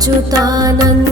Achyutanand